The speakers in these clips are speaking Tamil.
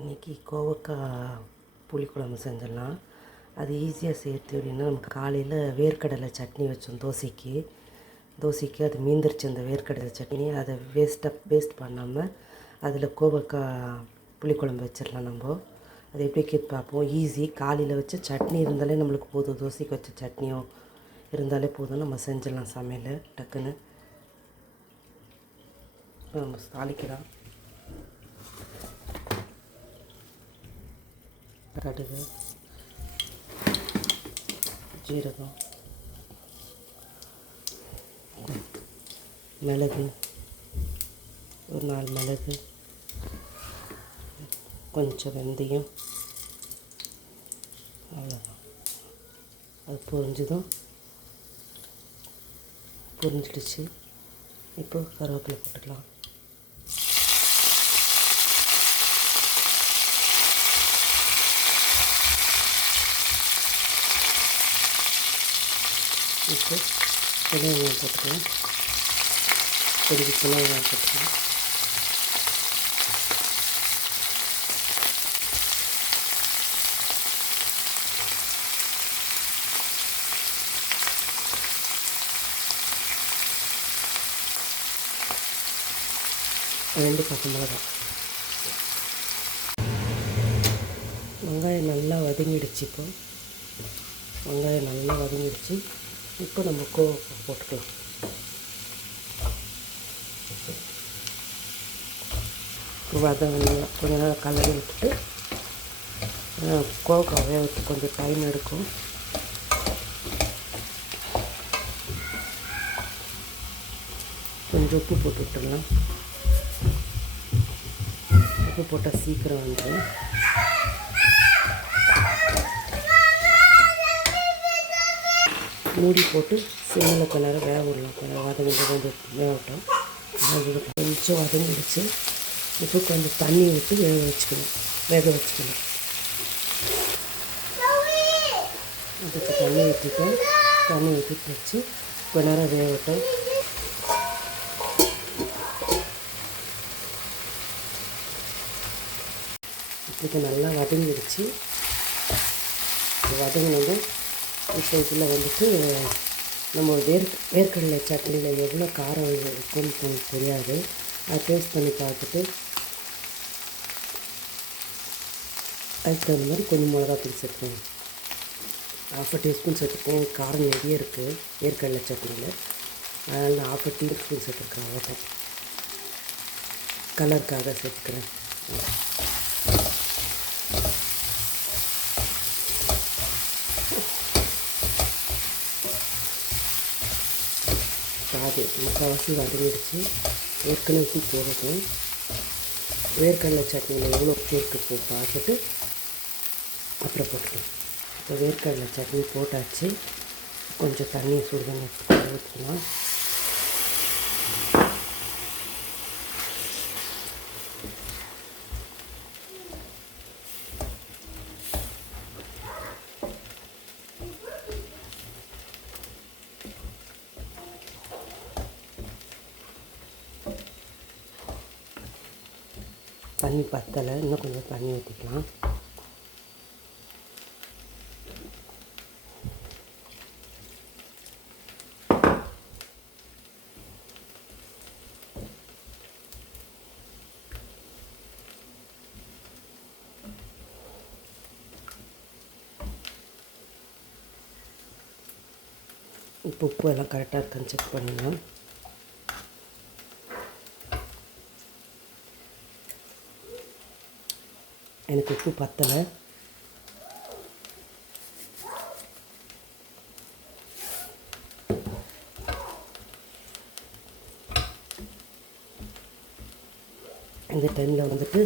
இன்றைக்கி கோவக்காய் புளிக்குழம்பு செஞ்சிடலாம். அது ஈஸியாக செய்கிறது அப்படின்னா, நமக்கு காலையில் வேர்க்கடலை சட்னி வச்சோம் தோசைக்கு அது மீந்துருச்சு. அந்த வேர்க்கடலை சட்னி அதை வேஸ்ட் பண்ணாமல் அதில் கோவக்காய் புளிக்குழம்பு வச்சிடலாம். அது எப்படி கேட்டு பார்ப்போம். ஈஸி. காலையில் வச்ச சட்னி இருந்தாலே நம்மளுக்கு போதும். தோசைக்கு வச்ச சட்னியோ இருந்தாலே போதும், நம்ம செஞ்சிடலாம் சமையல் டக்குன்னு. நம்ம தாளிக்கலாம். கடுகு, ஜீரகம், மிளகு, ஒரு 4 மிளகு, கொஞ்சம் வெந்தயம், அவ்வளோதான். அது பொரிஞ்சிடுச்சு. இப்போ கருவேப்பிலை போட்டுக்கலாம். இப்போ சின்ன வெங்காயம் போட்டுக்கலாம். சின்ன வெங்காயம் போட்டுக்கலாம். ரெண்டு பச்சை மிளகாய். வெங்காயம் நல்லா வதங்கிடுச்சு. வெங்காயம் நல்லா வதங்கிடுச்சு. இப்போ நம்ம கோவக்காய் போட்டுக்கலாம். கொஞ்ச நேரம் கலரி விட்டுட்டு கோவக்காய் வேக கொஞ்சம் டைம் எடுக்கும். கொஞ்சம் உப்பு போட்டு விட்டுடலாம். உப்பு போட்டால் சீக்கிரம் வந்துடும். மூடி போட்டு சிம்மில் கொஞ்ச நேரம் வேக விடலாம். கொஞ்சம் கொஞ்சம் வேகட்டும். கொஞ்சம் வதங்கிடுச்சு. இப்போ கொஞ்சம் தண்ணி விட்டு வேக வச்சுக்கணும். அதுக்கு தண்ணி ஊற்றிட்டு வச்சு கொஞ்ச நேரம் வேகட்டும். இதுக்கு நல்லா வதங்கிடுச்சு. வதங்கினதும் இப்போ இதில் வந்துட்டு நம்ம வேர்க்கடலை சட்னியில் எவ்வளோ காரம் இருக்குன்னு தெரியாது. அதை டேஸ்ட் பண்ணி பார்த்துட்டு அதுக்கு தகுந்த மாதிரி கொஞ்சம் மிளகாத்தூள் சேர்த்துக்கோங்க. 1/2 டீஸ்பூன் சேர்த்துக்கோங்க. காரம் நிறைய இருக்குது வேர்க்கடலை சட்னியில். அதனால் 1/2 டீஸ்பூன் சேர்த்துருக்கேன். அவ்வளோதான். கலருக்காக சேர்த்துக்கிறேன். முக்கால்வாசி வதங்கிடுச்சு. ஏற்கனவே உப்பு போடுறதும் வேர்க்கடலை சட்னியில் எவ்வளோ உப்பு பார்த்துட்டு அப்புறம் போட்டுக்கலாம். இப்போ வேர்க்கடலை சட்னி போட்டாச்சு. கொஞ்சம் தண்ணி சுடுதண்ணி ஊற்றிக்கலாம். தண்ணி பத்தலை, இன்னும் கொஞ்சம் தண்ணி ஊற்றிக்கலாம். இப்போ உப்பு எல்லாம் கரெக்டாக இருக்கான்னு செக் பண்ணிடலாம். எனக்கு உப்பு பத்தலை. இந்த டைமில் வந்துட்டு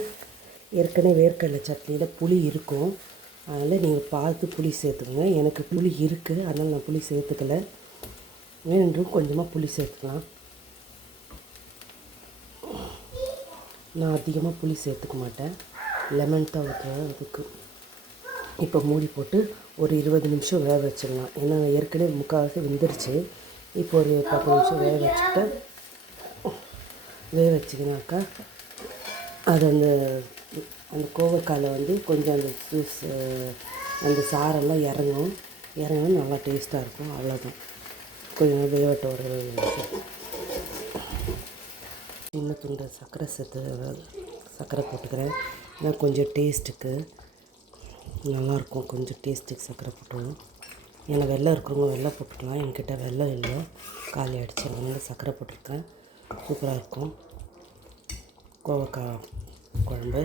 ஏற்கனவே வேர்க்கடலை சட்னியில் புளி இருக்கும். அதனால் நீங்கள் பார்த்து புளி சேர்த்துக்கோங்க. எனக்கு புளி இருக்குது, அதனால் நான் புளி சேர்த்துக்கலை. வேணும் கொஞ்சமாக புளி சேர்த்துக்கலாம். நான் அதிகமாக புளி சேர்த்துக்க மாட்டேன். லெமன் தான் ஊற்றுவேன் அதுக்கு. இப்போ மூடி போட்டு ஒரு 20 நிமிஷம் வேக வச்சிடலாம். ஏன்னா ஏற்கனவே முக்கால்வாசி வெந்துருச்சு. இப்போ ஒரு 10 நிமிஷம் வேக வச்சிங்கனாக்கா அது அந்த கோவக்காயில் வந்து கொஞ்சம் அந்த ஜூஸ் அந்த சாரெல்லாம் இறங்கணும் நல்லா டேஸ்ட்டாக இருக்கும். அவ்வளோதான். கொஞ்சம் வேவட்ட ஒரு சின்ன துண்டு சர்க்கரை போட்டுக்கிறேன். ஏன்னா கொஞ்சம் டேஸ்ட்டுக்கு நல்லாயிருக்கும். கொஞ்சம் டேஸ்ட்டுக்கு சர்க்கரை போட்டுக்கணும். ஏன்னா வெல்லம் இருக்கிறவங்க வெல்லம் போட்டுக்கலாம். என்கிட்ட வெல்லம் இல்லை, காலி ஆகிடுச்சு. அதனால சர்க்கரை போட்டிருக்கேன். சூப்பராக இருக்கும். கோவக்காய் குழம்பு,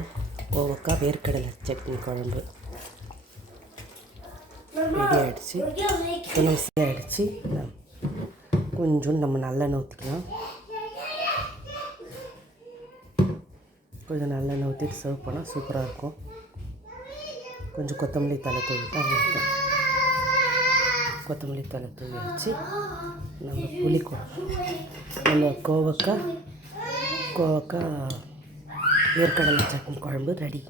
கோவக்காய் வேர்க்கடலை சட்னி குழம்பு ரெடி ஆகிடுச்சு. இப்போ ஆகிடுச்சு. கொஞ்சம் நம்ம நல்லெண்ணெய் ஊற்றிக்கலாம். கொஞ்சம் நல்லெண்ணெய் ஊற்றிட்டு சர்வ் பண்ணால் சூப்பராக இருக்கும். கொஞ்சம் கொத்தமல்லி தழை தூவி கொத்தமல்லி தழை தூவி வச்சு நம்ம புளிக்குழம்பு, நம்ம கோவக்காய் வேர்க்கடலை சட்னி குழம்பு ரெடி.